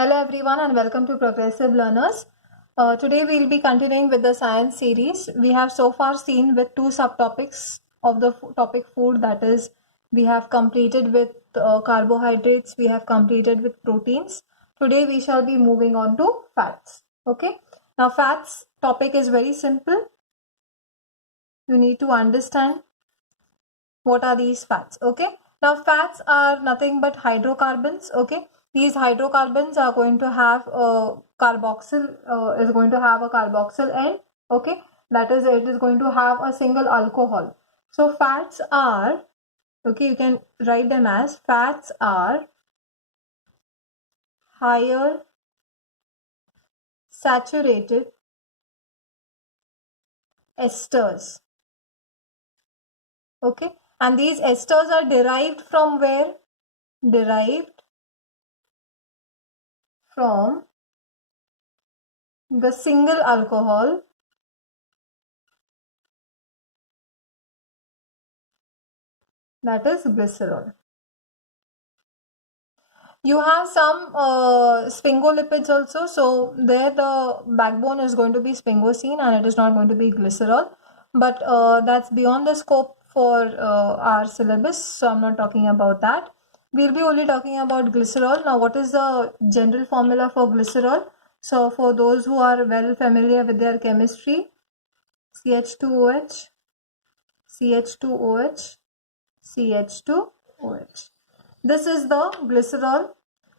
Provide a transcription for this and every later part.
Hello everyone and welcome to Progressive Learners. Today we'll be continuing with the science series. We have so far seen with two subtopics of the topic food, that is we have completed with carbohydrates, we have completed with proteins. Today we shall be moving on to fats. Okay. Now fats topic is very simple. You need to understand what are these fats. Okay. Now fats are nothing but hydrocarbons. Okay. These hydrocarbons are going to have a carboxyl is going to have a carboxyl end. Okay. That is, it is going to have a single alcohol. So fats are, okay, you can write them as fats are higher saturated esters. Okay. And these esters are derived from where? Derived from the single alcohol that is glycerol. You have some sphingolipids also, so there the backbone is going to be sphingosine and it is not going to be glycerol, but that's beyond the scope for our syllabus, so I'm not talking about that. We'll be only talking about glycerol. Now what is the general formula for glycerol? So for those who are well familiar with their chemistry, CH2OH, CH2OH, CH2OH. This is the glycerol.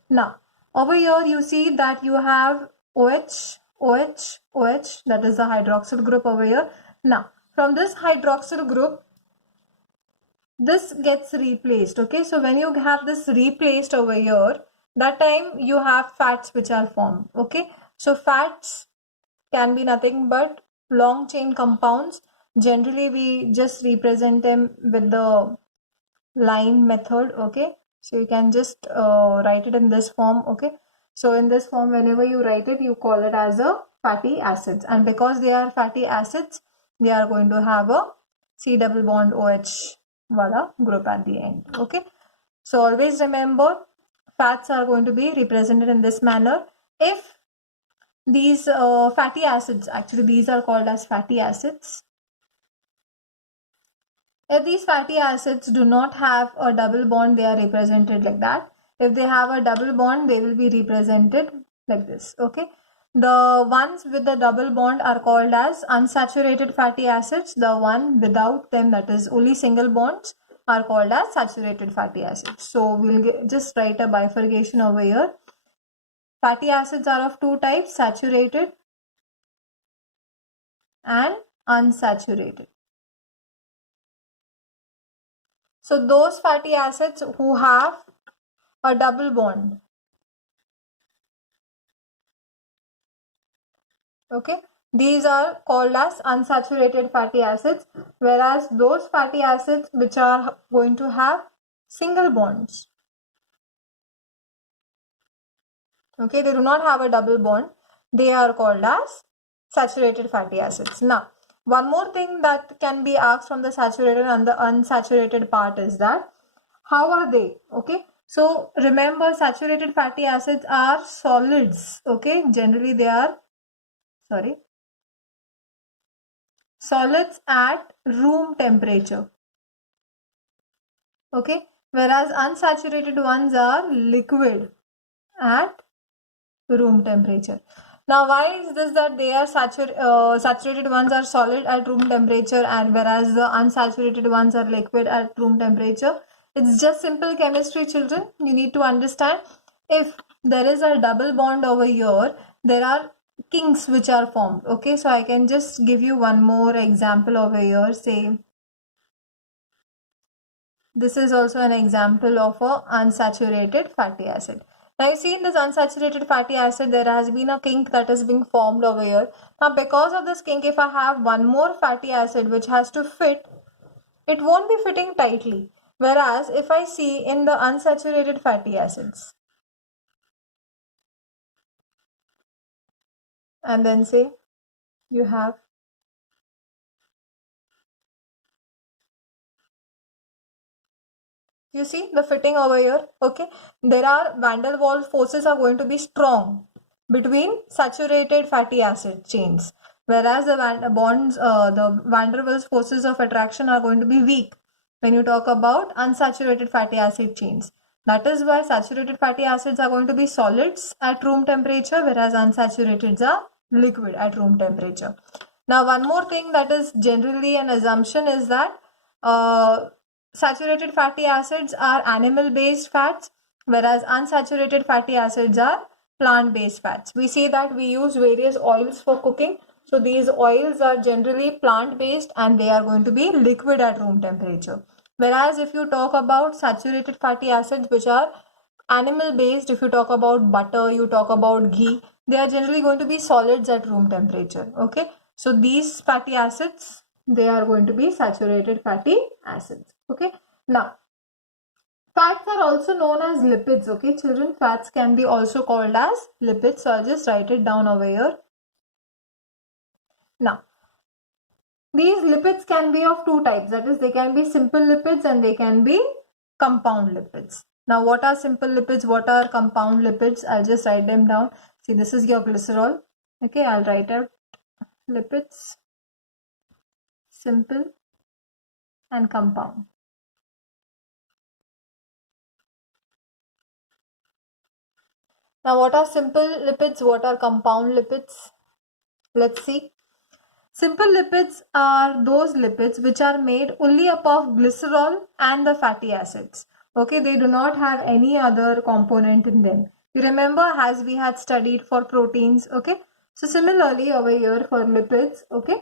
Now, over here you see that you have OH, OH, OH, that is the hydroxyl group over here. Now, from this hydroxyl group, this gets replaced. Okay, so when you have this replaced over here, that time you have fats which are formed. Okay, so fats can be nothing but long chain compounds. Generally, we just represent them with the line method. Okay, so you can just write it in this form. Okay, so in this form, whenever you write it, you call it as a fatty acids, and because they are fatty acids, they are going to have a C double bond OH wala group at the end. Okay, so always remember fats are going to be represented in this manner. If these fatty acids, actually these are called as fatty acids, if these fatty acids do not have a double bond, they are represented like that. If they have a double bond, they will be represented like this. Okay. The ones with the double bond are called as unsaturated fatty acids. The one without them, that is only single bonds, are called as saturated fatty acids. So we'll just write a bifurcation over here. Fatty acids are of two types, saturated and unsaturated. So those fatty acids who have a double bond, okay, these are called as unsaturated fatty acids, whereas those fatty acids which are going to have single bonds, okay, they do not have a double bond, they are called as saturated fatty acids. Now, one more thing that can be asked from the saturated and the unsaturated part is that how are they? Okay, so remember, saturated fatty acids are solids. Okay, generally they are solids at room temperature. Okay, whereas unsaturated ones are liquid at room temperature. Now, why is this that they are saturated ones are solid at room temperature and whereas the unsaturated ones are liquid at room temperature? It's just simple chemistry, children. You need to understand, if there is a double bond over here, there are kinks which are formed. Okay, so I can just give you one more example over here. Say, this is also an example of a unsaturated fatty acid. Now you see in this unsaturated fatty acid, there has been a kink that is being formed over here. Now because of this kink, if I have one more fatty acid which has to fit, it won't be fitting tightly. Whereas if I see in the unsaturated fatty acids, and then say you have You see the fitting over here, okay? There are van der Waals forces are going to be strong between saturated fatty acid chains, whereas the van der Waals forces of attraction are going to be weak when you talk about unsaturated fatty acid chains. That is why saturated fatty acids are going to be solids at room temperature, whereas unsaturated are liquid at room temperature. Now, one more thing that is generally an assumption is that saturated fatty acids are animal-based fats, whereas unsaturated fatty acids are plant-based fats. We see that we use various oils for cooking. So these oils are generally plant-based and they are going to be liquid at room temperature. Whereas if you talk about saturated fatty acids, which are animal-based, if you talk about butter, you talk about ghee, they are generally going to be solids at room temperature. Okay. So these fatty acids, they are going to be saturated fatty acids. Okay. Now, fats are also known as lipids. Okay, children, fats can be also called as lipids. So I'll just write it down over here. Now, these lipids can be of two types. That is, they can be simple lipids and they can be compound lipids. Now, what are simple lipids? What are compound lipids? I'll just write them down. See, this is your glycerol. Okay, I'll write out lipids, simple and compound. Now, what are simple lipids? What are compound lipids? Let's see. Simple lipids are those lipids which are made only up of glycerol and the fatty acids. Okay, they do not have any other component in them. You remember as we had studied for proteins, okay? So similarly over here for lipids, okay?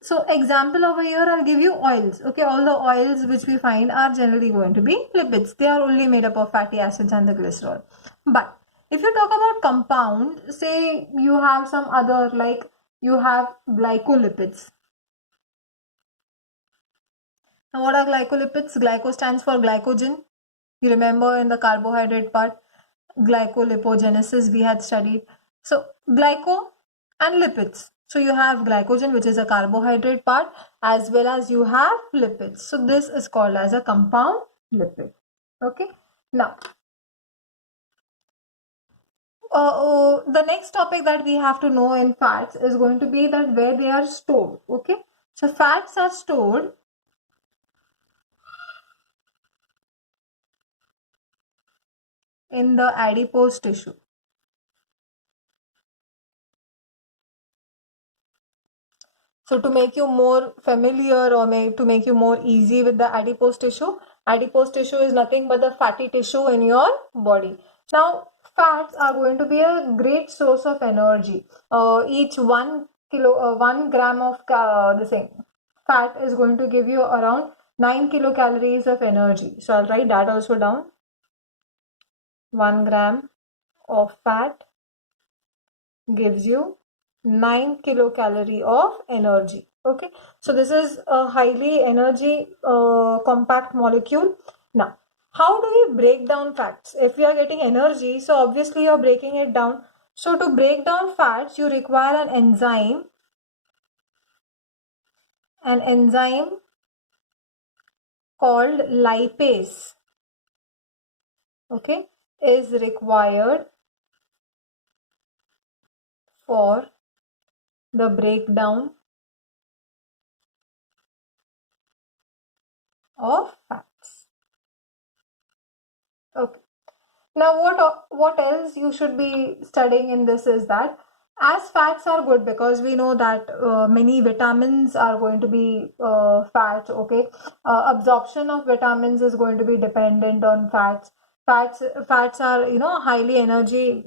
So example over here, I'll give you oils, okay? All the oils which we find are generally going to be lipids. They are only made up of fatty acids and the glycerol. But if you talk about compound, say you have some other, like you have glycolipids. Now what are glycolipids? Glyco stands for glycogen. You remember in the carbohydrate part, glycolipogenesis we had studied. So glyco and lipids. So you have glycogen, which is a carbohydrate part, as well as you have lipids. So this is called as a compound lipid. Okay. Now, the next topic that we have to know in fats is going to be that where they are stored. Okay. So fats are stored in the adipose tissue. So to make you more familiar or to make you more easy with the adipose tissue is nothing but the fatty tissue in your body. Now, fats are going to be a great source of energy. Each 1 gram of fat is going to give you around 9 kilocalories of energy. So I'll write that also down. 1 gram of fat gives you 9 kilocalorie of energy. Okay, so this is a highly energy compact molecule. Now, how do we break down fats? If we are getting energy, so obviously you're breaking it down. So to break down fats, you require an enzyme. An enzyme called lipase, okay, is required for the breakdown of fats. Okay. Now what else you should be studying in this is that as fats are good, because we know that many vitamins are going to be fat. Okay, absorption of vitamins is going to be dependent on fats. Fats are, you know, highly energy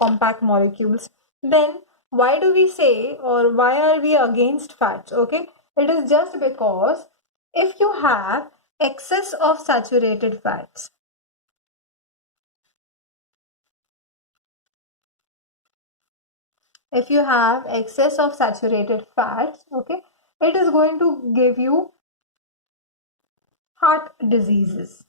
compact molecules. Then why do we say, or why are we against fats? Okay, it is just because if you have excess of saturated fats, if you have excess of saturated fats, okay, it is going to give you heart diseases.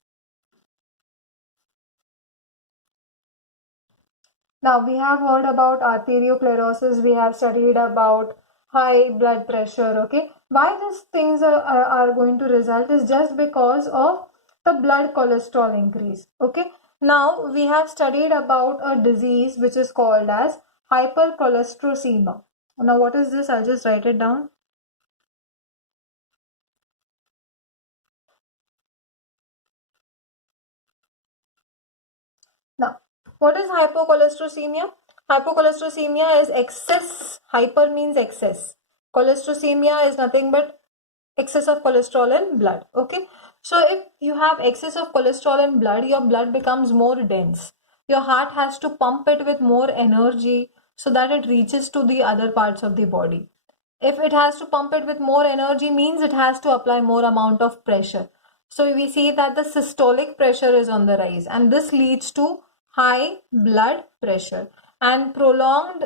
Now we have heard about arteriosclerosis, we have studied about high blood pressure. Okay, why these things are going to result is just because of the blood cholesterol increase. Okay, now we have studied about a disease which is called as hypercholesteremia. Now what is this? I'll just write it down. Now, what is hypocholesteremia? Hypocholesteremia is excess. Hyper means excess. Cholesteremia is nothing but excess of cholesterol in blood. Okay, so if you have excess of cholesterol in blood, your blood becomes more dense. Your heart has to pump it with more energy so that it reaches to the other parts of the body. If it has to pump it with more energy, means it has to apply more amount of pressure. So we see that the systolic pressure is on the rise, and this leads to high blood pressure, and prolonged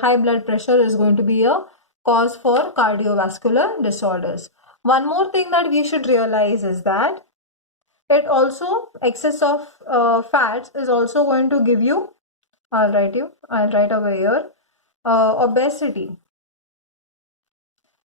high blood pressure is going to be a cause for cardiovascular disorders. One more thing that we should realize is that it also, excess of fats is also going to give you, I'll write over here, obesity.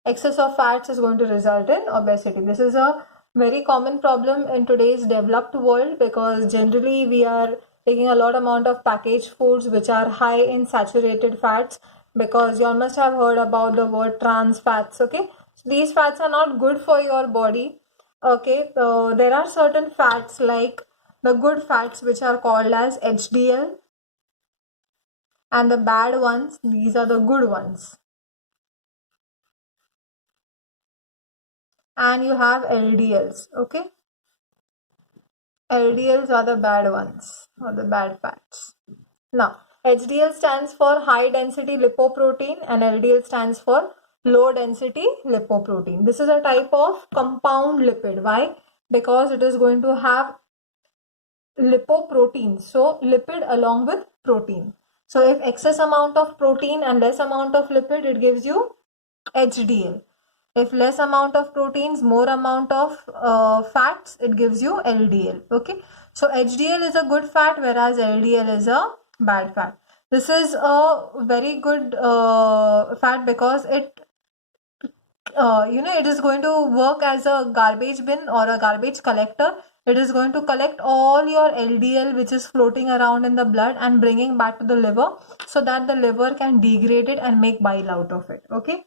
Excess of fats is going to result in obesity. This is a very common problem in today's developed world, because generally we are taking a lot amount of packaged foods which are high in saturated fats, because you all must have heard about the word trans fats. Okay, so these fats are not good for your body. Okay, there are certain fats like the good fats which are called as HDL, and the bad ones, these are the good ones. And you have LDLs. Okay, LDLs are the bad ones, or the bad fats. Now, HDL stands for high density lipoprotein and LDL stands for low density lipoprotein. This is a type of compound lipid. Why? Because it is going to have lipoprotein. So lipid along with protein. So if excess amount of protein and less amount of lipid, it gives you HDL. If less amount of proteins, more amount of fats, it gives you LDL. Okay, so HDL is a good fat, whereas LDL is a bad fat. This is a very good fat because it it is going to work as a garbage bin or a garbage collector. It is going to collect all your LDL which is floating around in the blood and bringing back to the liver, so that the liver can degrade it and make bile out of it. Okay,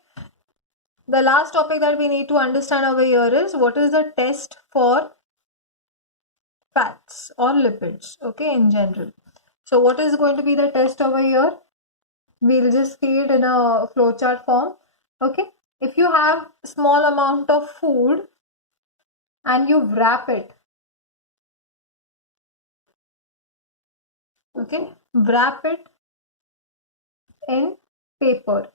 the last topic that we need to understand over here is what is the test for fats or lipids, okay, in general. So what is going to be the test over here? We'll just see it in a flowchart form. Okay, if you have small amount of food and you wrap it, okay, wrap it in paper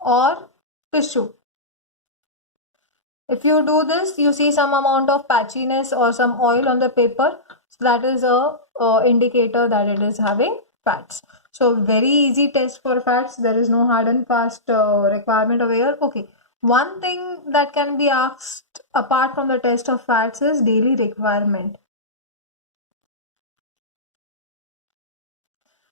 or tissue. If you do this, you see some amount of patchiness or some oil on the paper. So that is a indicator that it is having fats. So very easy test for fats. There is no hard and fast requirement over here. Okay. One thing that can be asked apart from the test of fats is daily requirement.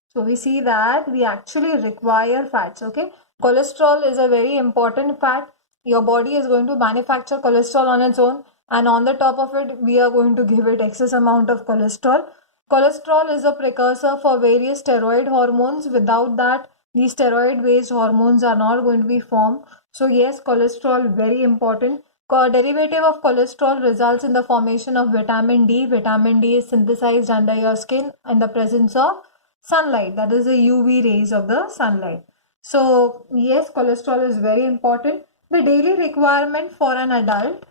So we see that we actually require fats. Okay. Cholesterol is a very important fat. Your body is going to manufacture cholesterol on its own, and on the top of it we are going to give it excess amount of cholesterol. Cholesterol is a precursor for various steroid hormones. Without that, these steroid based hormones are not going to be formed. So yes, cholesterol very important. Derivative of cholesterol results in the formation of vitamin D. Vitamin D is synthesized under your skin in the presence of sunlight, that is the UV rays of the sunlight. So yes, cholesterol is very important. The daily requirement for an adult,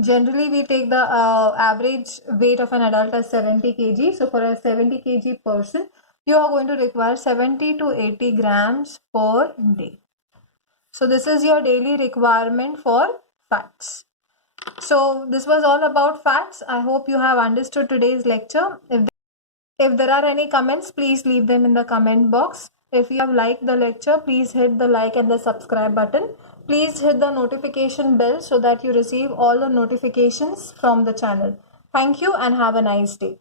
generally we take the average weight of an adult as 70 kg. So for a 70 kg person, you are going to require 70 to 80 grams per day. So this is your daily requirement for fats. So this was all about fats. I hope you have understood today's lecture. If there are any comments, please leave them in the comment box. If you have liked the lecture, please hit the like and the subscribe button. Please hit the notification bell so that you receive all the notifications from the channel. Thank you and have a nice day.